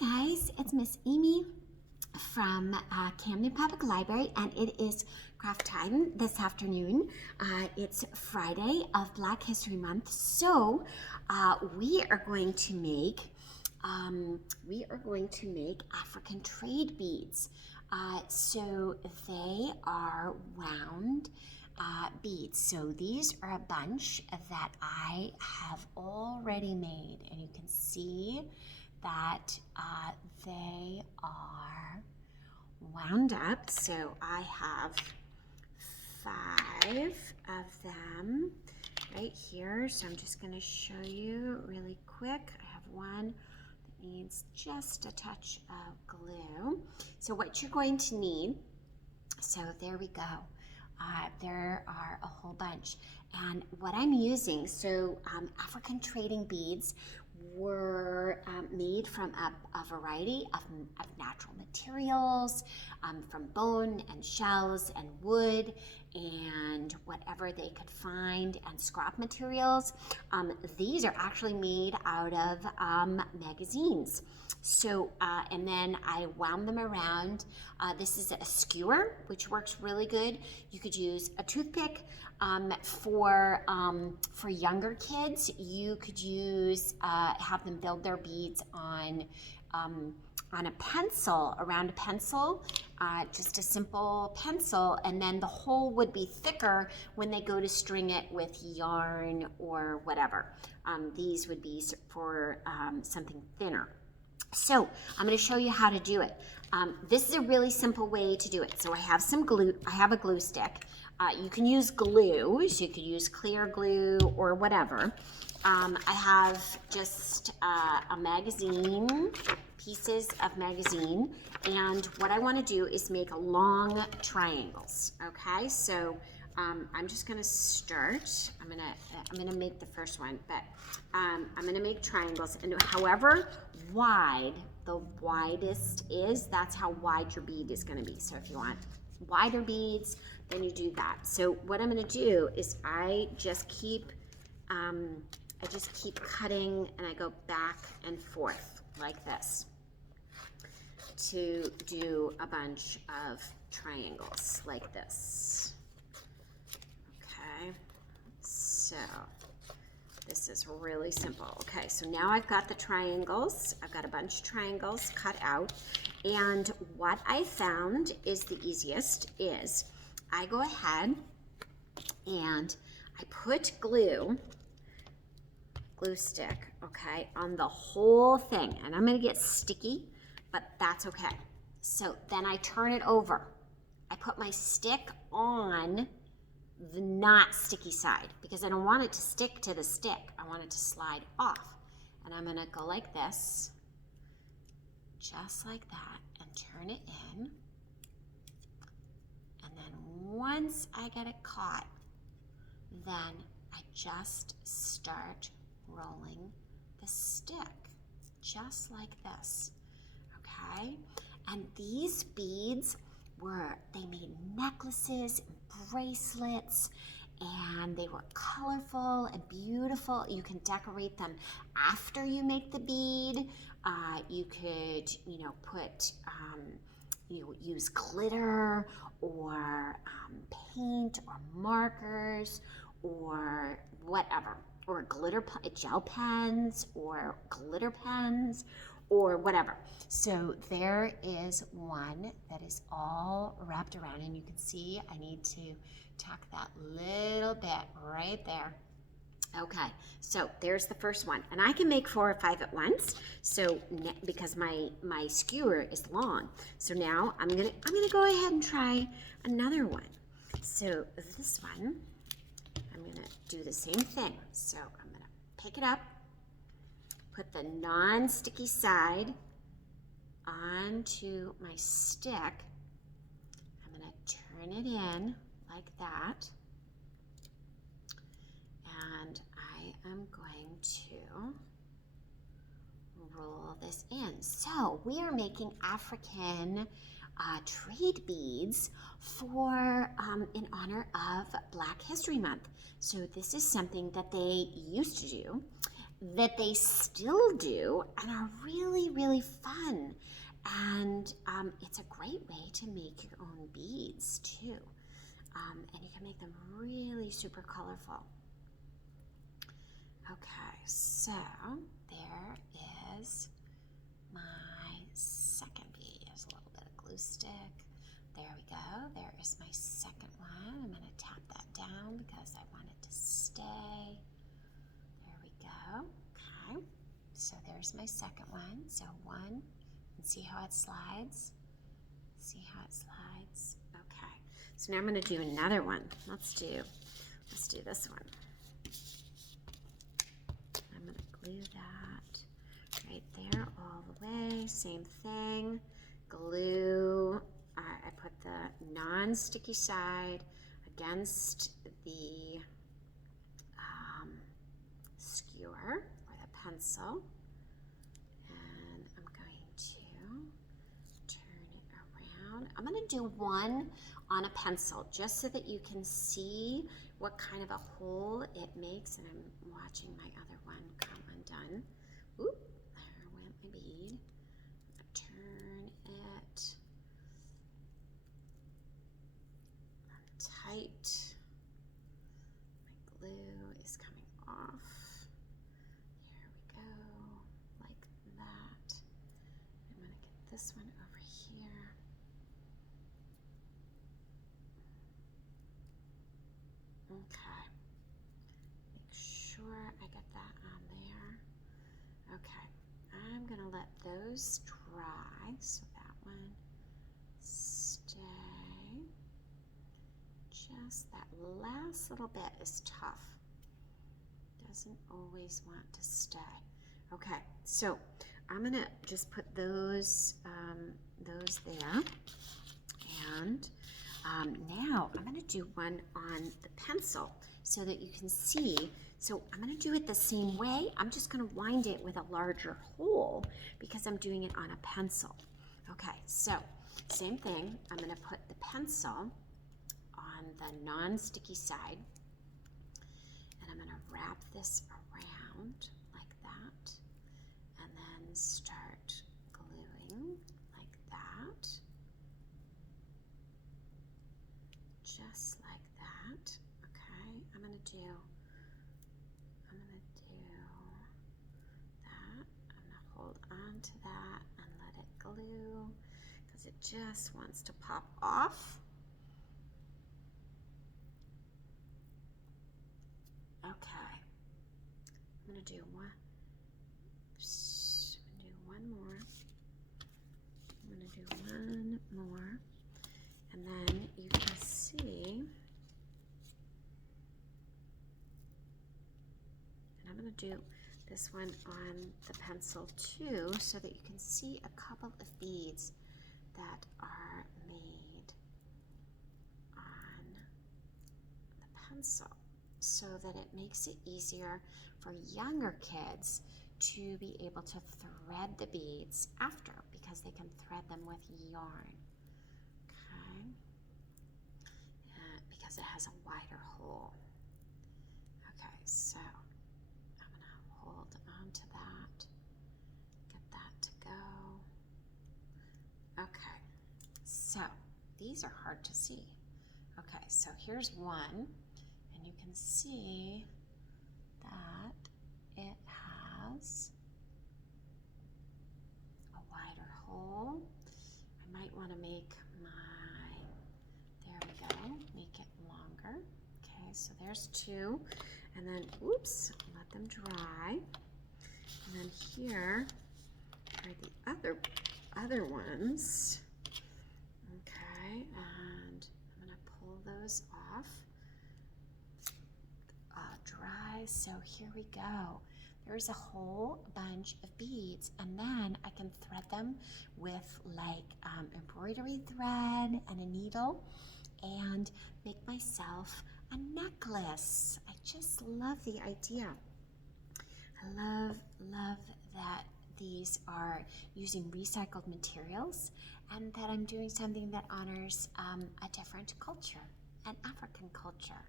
guys, it's Miss Amy from Camden Public Library, and it is craft time this afternoon. It's Friday of Black History Month, so we are going to make African trade beads. So they are wound beads. So these are a bunch that I have already made, and you can see that they are wound up. So I have 5 of them right here. So I'm just going to show you really quick. I have one that needs just a touch of glue. So what you're going to need, so there we go. There are a whole bunch. And what I'm using, African trading beads were made from a variety of natural materials, from bone and shells and wood and whatever they could find, and scrap materials. These are actually made out of magazines. So, and then I wound them around. This is a skewer, which works really good. You could use a toothpick. For younger kids, you could use, have them build their beads on a pencil, around a pencil, just a simple pencil, and then the hole would be thicker when they go to string it with yarn or whatever. These would be for something thinner. So I'm going to show you how to do it. This is a really simple way to do it. So I have some glue. I have a glue stick. You can use glue, so you could use clear glue or whatever. I have just a magazine, pieces of magazine, and what I want to do is make long triangles. Okay, so I'm just going to start. I'm gonna make the first one, but I'm going to make triangles, and however wide the widest is, that's how wide your bead is going to be. So if you want wider beads, then you do that. So what I'm going to do is I just keep cutting, and I go back and forth like this to do a bunch of triangles like this. Okay, so this is really simple. Okay, so now I've got the triangles. I've got a bunch of triangles cut out, and what I found is the easiest is I go ahead and I put glue stick, okay, on the whole thing, and I'm gonna get sticky, but that's okay. So then I turn it over. I put my stick on the not sticky side because I don't want it to stick to the stick. I want it to slide off. And I'm gonna go like this, just like that, and turn it in. And then once I get it caught, then I just start rolling the stick, just like this, okay? And these beads they made necklaces and bracelets, and they were colorful and beautiful. You can decorate them after you make the bead. You could, put, use glitter or paint or markers or whatever, or gel pens or glitter pens or whatever. So there is one that is all wrapped around, and you can see I need to tack that little bit right there. Okay, so there's the first one, and I can make 4 or 5 at once. So because my skewer is long, so now I'm gonna go ahead and try another one. So this one, I'm gonna do the same thing. So I'm gonna pick it up, put the non-sticky side onto my stick. I'm gonna turn it in like that, and I am going to roll this in. So we are making African trade beads for in honor of Black History Month. So this is something that they used to do, that they still do and are really, really fun. And it's a great way to make your own beads too. And you can make them really super colorful. Okay, so there is my second bead. There's a little bit of glue stick. There we go. There is my second one. I'm going to tap that down because I want it to stay. There we go. Okay, so there's my second one. So one, and see how it slides? See how it slides? Okay, so now I'm going to do another one. Let's do this one. I'm going to glue that right there all the way. Same thing. Glue. I put the non-sticky side against the skewer or the pencil. And I'm going to turn it around. I'm going to do one on a pencil just so that you can see what kind of a hole it makes. And I'm watching my other one come undone. Oop, there went my bead. Turn it tight. My glue is coming off. Here we go, like that. I'm going to get this one over here. Okay, make sure I get that on there. Okay, I'm going to let those dry so that one stay. Just that last little bit is tough. Doesn't always want to stay. Okay, so I'm gonna just put those there, and now I'm gonna do one on the pencil so that you can see. So I'm gonna do it the same way. I'm just gonna wind it with a larger hole because I'm doing it on a pencil. Okay, so same thing. I'm gonna put the pencil on the non-sticky side, and I'm going to wrap this around like that, and then start gluing like that, just like that. Okay, I'm going to do that. I'm going to hold on to that and let it glue because it just wants to pop off. Okay, I'm gonna do one. More. I'm gonna do one more, and then you can see. And I'm gonna do this one on the pencil too, so that you can see a couple of beads that are made on the pencil, so that it makes it easier for younger kids to be able to thread the beads after, because they can thread them with yarn. Okay, because it has a wider hole. Okay, so I'm gonna hold on to that, get that to go. Okay, so these are hard to see. Okay, so here's one. And you can see that it has a wider hole. I might want to make there we go, make it longer. Okay, so there's two. And then, oops, let them dry. And then here are the other ones. Okay, and I'm going to pull those off. Dry, so here we go. There's a whole bunch of beads, and then I can thread them with like embroidery thread and a needle and make myself a necklace. I just love the idea. I love that these are using recycled materials, and that I'm doing something that honors a different culture, an African culture.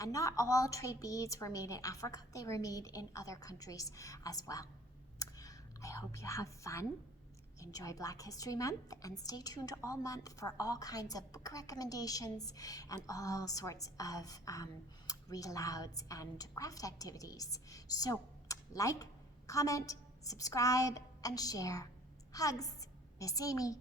And not all trade beads were made in Africa, they were made in other countries as well. I hope you have fun. Enjoy Black History Month and stay tuned all month for all kinds of book recommendations and all sorts of read alouds and craft activities. So like, comment, subscribe, and share. Hugs, Miss Amy.